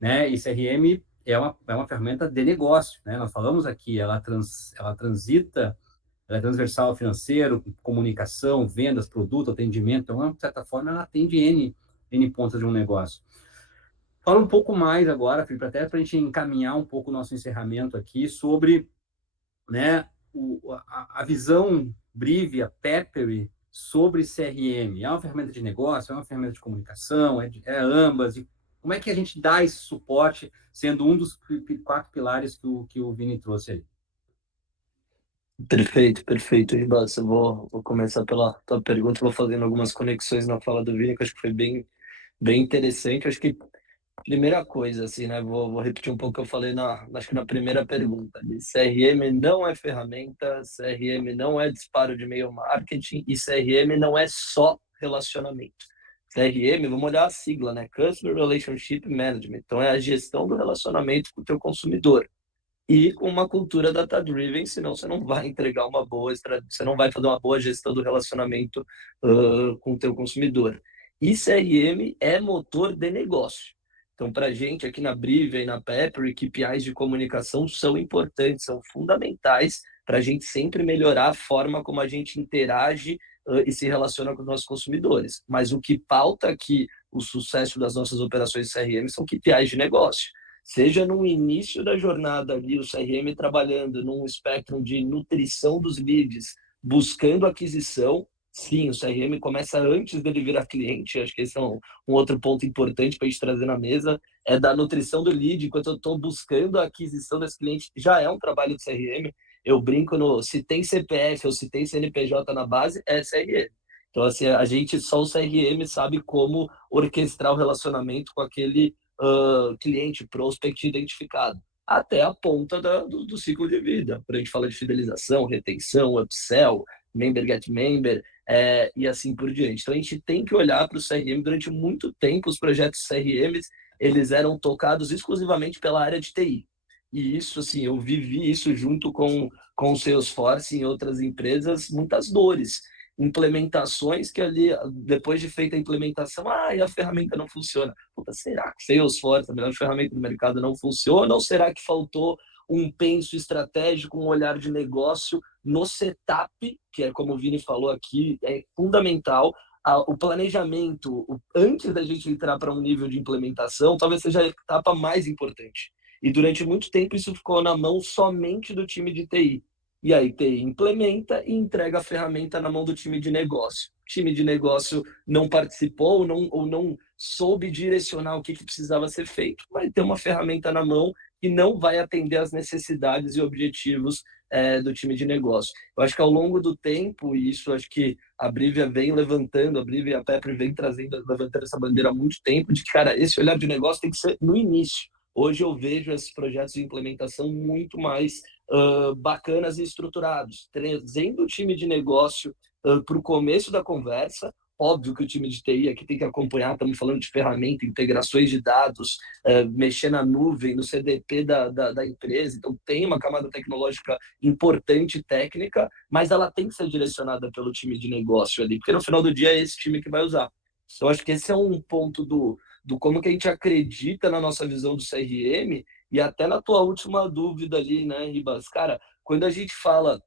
né? E CRM é uma ferramenta de negócio, né? Nós falamos aqui, ela transita, ela é transversal ao financeiro, comunicação, vendas, produto, atendimento. Então, de certa forma, ela atende N pontos de um negócio. Fala um pouco mais agora, Felipe, até para a gente encaminhar um pouco o nosso encerramento aqui sobre, né, a visão Brivia, Peppery, sobre CRM. É uma ferramenta de negócio, é uma ferramenta de comunicação, é ambas. E como é que a gente dá esse suporte, sendo um dos 4 pilares que o Vini trouxe aí? Perfeito, Ribas. Eu vou começar pela tua pergunta, vou fazendo algumas conexões na fala do Vini, que eu acho que foi bem interessante. Eu acho que primeira coisa, assim, né? Vou repetir um pouco o que eu falei acho que na primeira pergunta. CRM não é ferramenta, CRM não é disparo de e-mail marketing e CRM não é só relacionamento. CRM, vamos olhar a sigla, né? Customer Relationship Management. Então, é a gestão do relacionamento com o teu consumidor. E com uma cultura data-driven, senão você não vai entregar você não vai fazer uma boa gestão do relacionamento com o teu consumidor. E CRM é motor de negócio. Então, para a gente aqui na Brivia e na Pepper, KPIs de comunicação são importantes, são fundamentais para a gente sempre melhorar a forma como a gente interage e se relaciona com os nossos consumidores. Mas o que pauta aqui o sucesso das nossas operações de CRM são KPIs de negócio. Seja no início da jornada ali, o CRM trabalhando num espectro de nutrição dos leads, buscando aquisição. Sim, o CRM começa antes dele virar cliente. Acho que esse é um outro ponto importante para a gente trazer na mesa, é da nutrição do lead. Enquanto eu estou buscando a aquisição desse cliente, já é um trabalho de CRM. Eu brinco se tem CPF ou se tem CNPJ na base, é CRM. Então, assim, só o CRM sabe como orquestrar o relacionamento com aquele cliente, prospect identificado, até a ponta do ciclo de vida. Para a gente falar de fidelização, retenção, upsell, member get member, e assim por diante. Então a gente tem que olhar para o CRM. Durante muito tempo, os projetos CRMs eles eram tocados exclusivamente pela área de TI. E isso, assim, eu vivi isso junto com o Salesforce em outras empresas, muitas dores. Implementações que ali, depois de feita a implementação, e a ferramenta não funciona. Puta, será que Salesforce, a melhor ferramenta do mercado, não funciona? Ou será que faltou um penso estratégico, um olhar de negócio no setup, que é como o Vini falou aqui, é fundamental. O planejamento, antes da gente entrar para um nível de implementação, talvez seja a etapa mais importante. E durante muito tempo isso ficou na mão somente do time de TI. E aí TI implementa e entrega a ferramenta na mão do time de negócio. O time de negócio não participou ou não soube direcionar o que precisava ser feito. Vai ter uma ferramenta na mão que não vai atender às necessidades e objetivos do time de negócio. Eu acho que ao longo do tempo, e isso acho que a Brivia vem levantando, a Brivia e a Pepper vem levantando essa bandeira há muito tempo, de que, cara, esse olhar de negócio tem que ser no início. Hoje eu vejo esses projetos de implementação muito mais bacanas e estruturados, trazendo o time de negócio para o começo da conversa. Óbvio que o time de TI aqui tem que acompanhar, estamos falando de ferramenta, integrações de dados, mexer na nuvem, no CDP da empresa, então tem uma camada tecnológica importante, técnica, mas ela tem que ser direcionada pelo time de negócio ali, porque no final do dia é esse time que vai usar. Então, acho que esse é um ponto do como que a gente acredita na nossa visão do CRM, e até na tua última dúvida ali, né, Ribas? Cara, quando a gente fala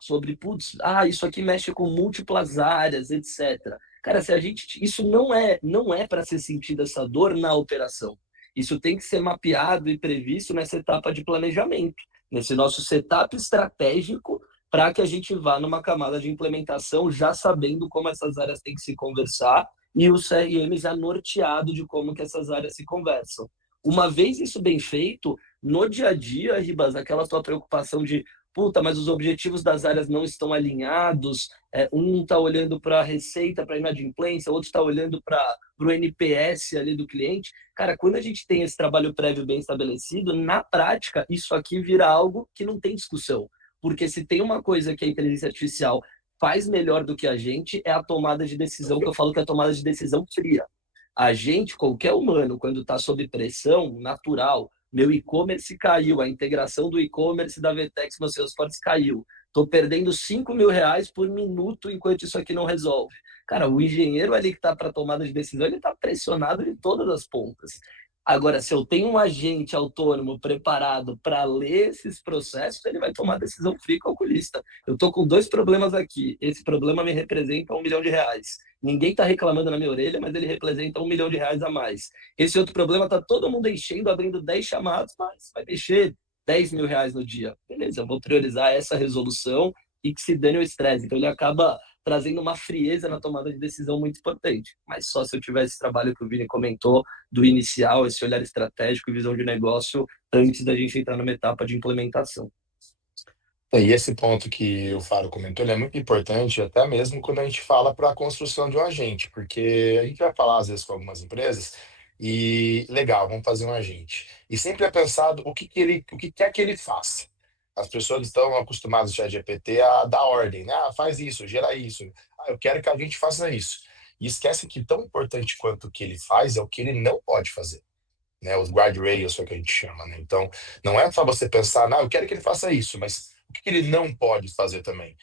sobre, putz, isso aqui mexe com múltiplas áreas, etc. Cara, se a gente, isso não é para ser sentido essa dor na operação. Isso tem que ser mapeado e previsto nessa etapa de planejamento, nesse nosso setup estratégico, para que a gente vá numa camada de implementação já sabendo como essas áreas têm que se conversar e o CRM já norteado de como que essas áreas se conversam. Uma vez isso bem feito, no dia a dia, Ribas, aquela tua preocupação de puta, mas os objetivos das áreas não estão alinhados, um está olhando para a receita, para a inadimplência, outro está olhando para o NPS ali do cliente. Cara, quando a gente tem esse trabalho prévio bem estabelecido, na prática, isso aqui vira algo que não tem discussão. Porque se tem uma coisa que a inteligência artificial faz melhor do que a gente, é a tomada de decisão, que eu falo que é a tomada de decisão fria. A gente, qualquer humano, quando está sob pressão natural, meu e-commerce caiu, a integração do e-commerce da Vtex no Salesforce caiu. Estou perdendo R$ 5.000 por minuto enquanto isso aqui não resolve. Cara, o engenheiro ali que está para tomada de decisão, ele está pressionado de todas as pontas. Agora, se eu tenho um agente autônomo preparado para ler esses processos, ele vai tomar decisão fria e calculista. Eu estou com 2 problemas aqui. Esse problema me representa R$ 1 milhão. Ninguém está reclamando na minha orelha, mas ele representa R$ 1 milhão a mais. Esse outro problema está todo mundo enchendo, abrindo 10 chamados, mas vai mexer R$ 10.000 no dia. Beleza, eu vou priorizar essa resolução e que se dane o estresse. Então ele acaba trazendo uma frieza na tomada de decisão muito importante. Mas só se eu tivesse esse trabalho que o Vini comentou, do inicial, esse olhar estratégico e visão de negócio, antes da gente entrar numa etapa de implementação. E esse ponto que o Faro comentou, ele é muito importante, até mesmo quando a gente fala para a construção de um agente, porque a gente vai falar às vezes com algumas empresas e legal, vamos fazer um agente. E sempre é pensado o que quer que ele faça. As pessoas estão acostumadas já de GPT a dar ordem, né? Faz isso, gera isso. Eu quero que a gente faça isso. E esquece que tão importante quanto o que ele faz é o que ele não pode fazer, né? Os guardrails é o que a gente chama, né? Então, não é só você pensar, não, eu quero que ele faça isso, mas o que ele não pode fazer também?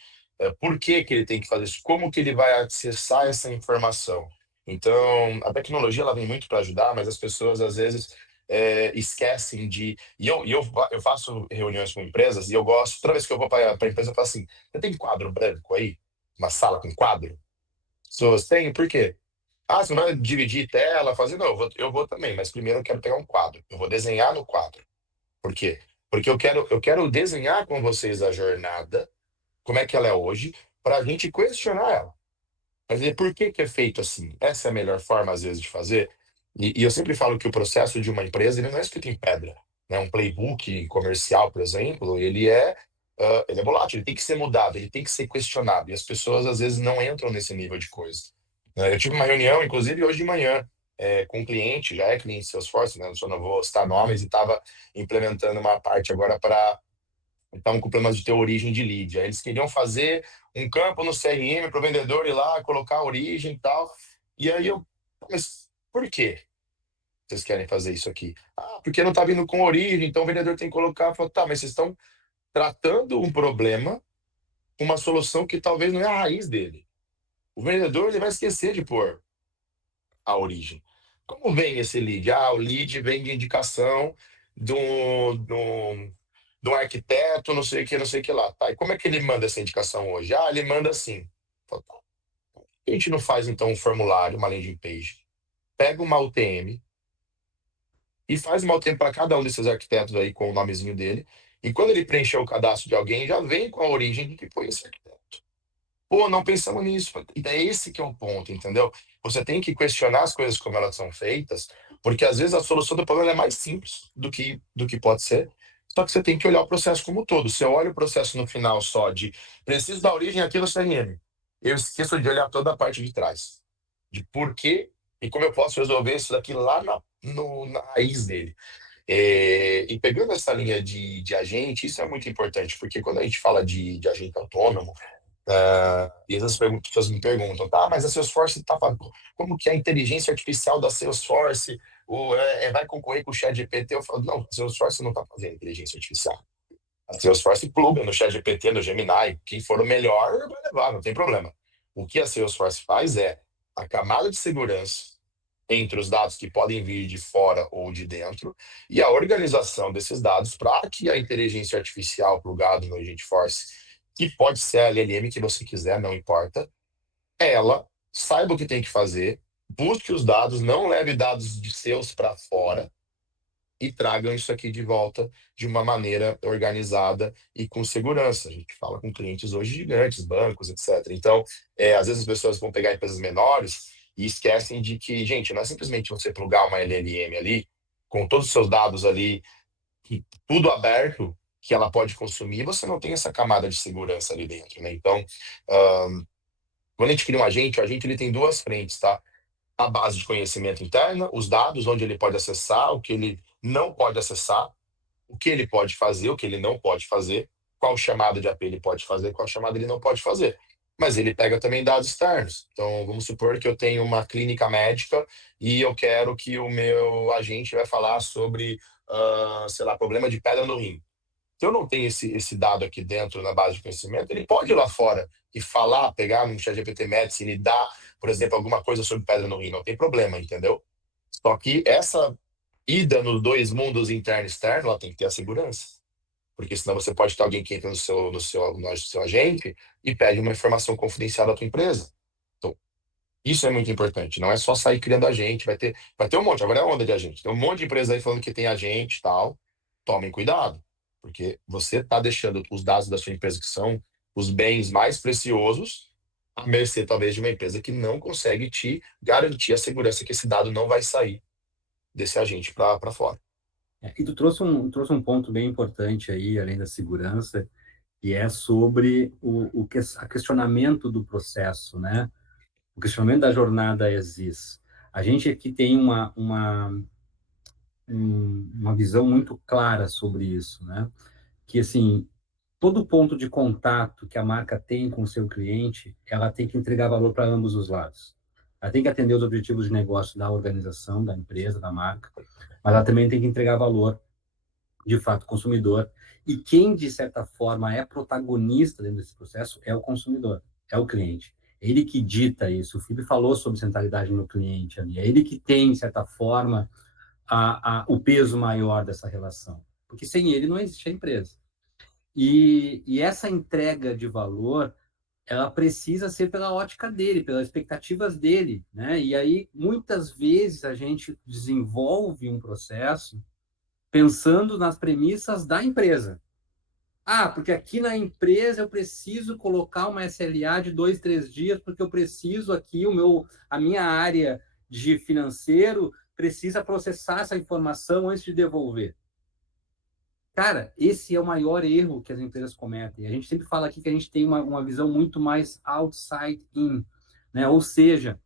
Por que que ele tem que fazer isso? Como que ele vai acessar essa informação? Então, a tecnologia ela vem muito para ajudar, mas as pessoas às vezes esquecem de. Eu faço reuniões com empresas e eu gosto, toda vez que eu vou para a empresa, eu falo assim: você tem quadro branco aí? Uma sala com quadro? As pessoas têm, por quê? Você não vai dividir tela, fazer? Não, eu vou também, mas primeiro eu quero pegar um quadro. Eu vou desenhar no quadro. Por quê? Porque eu quero desenhar com vocês a jornada, como é que ela é hoje, para a gente questionar ela. Mas por que que é feito assim? Essa é a melhor forma, às vezes, de fazer. E eu sempre falo que o processo de uma empresa ele não é escrito em pedra, né? Um playbook comercial, por exemplo, ele é volátil, ele tem que ser mudado, ele tem que ser questionado. E as pessoas, às vezes, não entram nesse nível de coisa. Eu tive uma reunião, inclusive hoje de manhã, com um cliente, já é cliente Salesforce, né? Só não vou citar nomes, e estava implementando uma parte agora para. Estavam com problemas de ter origem de lead. Aí eles queriam fazer um campo no CRM para o vendedor ir lá, colocar a origem e tal. E aí mas por que vocês querem fazer isso aqui? Porque não está vindo com origem, então o vendedor tem que colocar. Eu falo, tá, mas vocês estão tratando um problema com uma solução que talvez não é a raiz dele. O vendedor ele vai esquecer de pôr a origem. Como vem esse lead? O lead vem de indicação de um arquiteto, não sei o que, não sei o que lá. Tá, e como é que ele manda essa indicação hoje? Ele manda assim. Fala, tá, por que a gente não faz então um formulário, uma landing page? Pega uma UTM e faz uma UTM para cada um desses arquitetos aí com o nomezinho dele. E quando ele preencher o cadastro de alguém, já vem com a origem de que foi esse arquiteto. Pô, não pensamos nisso. E é esse que é o ponto, entendeu? Você tem que questionar as coisas como elas são feitas, porque às vezes a solução do problema é mais simples do que pode ser. Só que você tem que olhar o processo como um todo. Você olha o processo no final só de preciso dar origem àquilo no CRM. Eu esqueço de olhar toda a parte de trás. De por quê e como eu posso resolver isso daqui lá na raiz dele. E pegando essa linha de agente, isso é muito importante, porque quando a gente fala de agente autônomo, e às vezes as pessoas me perguntam, tá, mas a Salesforce tá falando, como que a inteligência artificial da Salesforce vai concorrer com o ChatGPT? Eu falo, não, a Salesforce não está fazendo inteligência artificial. A Salesforce pluga no ChatGPT, no Gemini, quem for o melhor vai levar, não tem problema. O que a Salesforce faz é a camada de segurança entre os dados que podem vir de fora ou de dentro e a organização desses dados para que a inteligência artificial plugada no Agentforce, que pode ser a LLM que você quiser, não importa, ela saiba o que tem que fazer, busque os dados, não leve dados de seus para fora e tragam isso aqui de volta de uma maneira organizada e com segurança. A gente fala com clientes hoje gigantes, bancos, etc. Então, às vezes as pessoas vão pegar empresas menores e esquecem de que, gente, não é simplesmente você plugar uma LLM ali, com todos os seus dados ali, tudo aberto, que ela pode consumir, você não tem essa camada de segurança ali dentro, né? Então, quando a gente cria um agente, o agente ele tem duas frentes, tá? A base de conhecimento interna, os dados, onde ele pode acessar, o que ele não pode acessar, o que ele pode fazer, o que ele não pode fazer, qual chamada de AP ele pode fazer, qual chamada ele não pode fazer. Mas ele pega também dados externos. Então, vamos supor que eu tenho uma clínica médica e eu quero que o meu agente vai falar sobre, sei lá, problema de pedra no rim. Se eu não tenho esse dado aqui dentro na base de conhecimento, ele pode ir lá fora e falar, pegar no ChatGPT Medicine e dar, por exemplo, alguma coisa sobre pedra no rim. Não tem problema, entendeu? Só que essa ida nos dois mundos interno e externo, ela tem que ter a segurança. Porque senão você pode ter alguém que entra no seu agente e pede uma informação confidencial da tua empresa. Então, isso é muito importante. Não é só sair criando agente. Vai ter um monte. Agora é onda de agente. Tem um monte de empresa aí falando que tem agente e tal. Tomem cuidado. Porque você está deixando os dados da sua empresa, que são os bens mais preciosos, à mercê, talvez, de uma empresa que não consegue te garantir a segurança que esse dado não vai sair desse agente para fora. E tu trouxe um ponto bem importante aí, além da segurança, que é sobre o questionamento do processo, né? O questionamento da jornada existe. A gente aqui tem uma visão muito clara sobre isso, né? Que, assim, todo ponto de contato que a marca tem com o seu cliente, ela tem que entregar valor para ambos os lados. Ela tem que atender os objetivos de negócio da organização, da empresa, da marca, mas ela também tem que entregar valor, de fato, ao consumidor. E quem, de certa forma, é protagonista dentro desse processo é o consumidor, é o cliente. Ele que dita isso. O Felipe falou sobre centralidade no cliente ali. É ele que tem, de certa forma, o peso maior dessa relação. Porque sem ele não existe a empresa. E essa entrega de valor, ela precisa ser pela ótica dele, pelas expectativas dele, né? E aí, muitas vezes, a gente desenvolve um processo pensando nas premissas da empresa. Ah, porque aqui na empresa eu preciso colocar uma SLA de 2, 3 dias, porque eu preciso aqui, a minha área de financeiro precisa processar essa informação antes de devolver. Cara, esse é o maior erro que as empresas cometem. A gente sempre fala aqui que a gente tem uma visão muito mais outside in, né? Ou seja,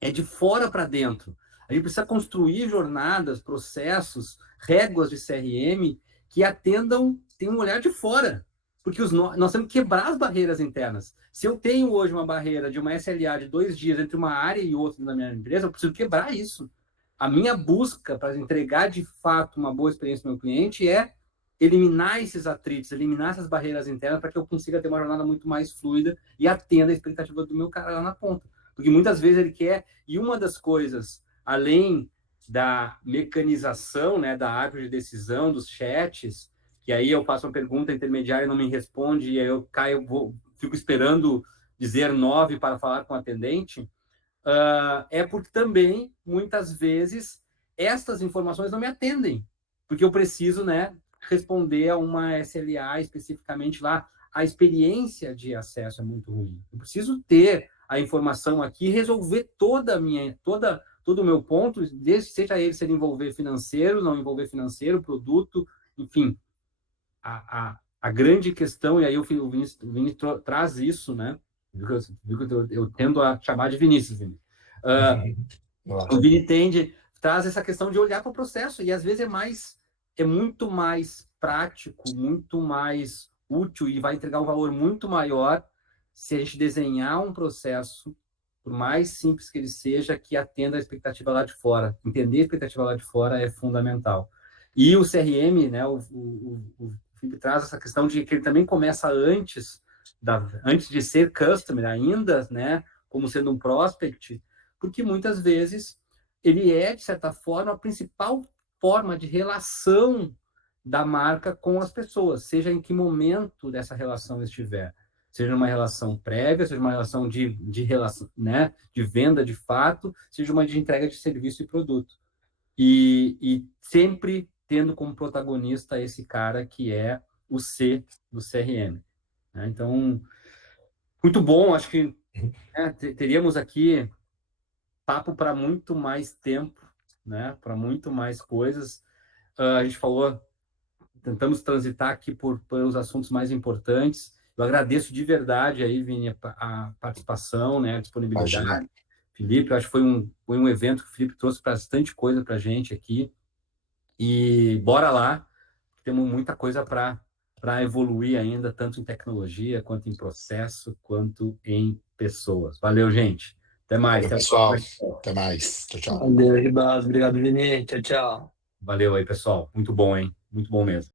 é de fora para dentro. A gente precisa construir jornadas, processos, réguas de CRM que atendam, tem um olhar de fora. Porque nós temos que quebrar as barreiras internas. Se eu tenho hoje uma barreira de uma SLA de 2 dias entre uma área e outra na minha empresa, eu preciso quebrar isso. A minha busca para entregar de fato uma boa experiência para o meu cliente é eliminar esses atritos, eliminar essas barreiras internas para que eu consiga ter uma jornada muito mais fluida e atenda a expectativa do meu cara lá na ponta. Porque muitas vezes ele quer, e uma das coisas, além da mecanização, né, da árvore de decisão, dos chats, que aí eu faço uma pergunta intermediária e não me responde, e aí eu caio, fico esperando dizer 9 para falar com o atendente, é porque também, muitas vezes, estas informações não me atendem, porque eu preciso, né, responder a uma SLA especificamente lá. A experiência de acesso é muito ruim. Eu preciso ter a informação aqui, resolver todo o meu ponto, desde seja ele ser envolver financeiro, não envolver financeiro, produto, enfim. a grande questão, e aí o Vinícius traz isso, né? Viu que eu tendo a chamar de Vinícius, Vini. O Vini traz essa questão de olhar para o processo, e às vezes é muito mais prático, muito mais útil e vai entregar um valor muito maior se a gente desenhar um processo, por mais simples que ele seja, que atenda a expectativa lá de fora. Entender a expectativa lá de fora é fundamental. E o CRM, né, o Felipe traz essa questão de que ele também começa antes de ser customer ainda, né, como sendo um prospect, porque muitas vezes ele é, de certa forma, a principal forma de relação da marca com as pessoas, seja em que momento dessa relação estiver. Seja uma relação prévia, seja uma relação de relação, né, de venda de fato, seja uma de entrega de serviço e produto. E sempre tendo como protagonista esse cara que é o C do CRM. Né? Então, muito bom, acho que teríamos aqui papo para muito mais tempo, né? Para muito mais coisas. A gente falou, tentamos transitar aqui pelos assuntos mais importantes. Eu agradeço de verdade aí, Vini, a participação, né? A disponibilidade. Imagina. Felipe, eu acho que foi um evento que o Felipe trouxe bastante coisa para a gente aqui. E bora lá, temos muita coisa para evoluir ainda, tanto em tecnologia, quanto em processo, quanto em pessoas. Valeu, gente. Até mais. Valeu, pessoal. Até mais. Tchau, tchau. Valeu, Ribas. Obrigado, Vini. Tchau, tchau. Valeu aí, pessoal. Muito bom, hein? Muito bom mesmo.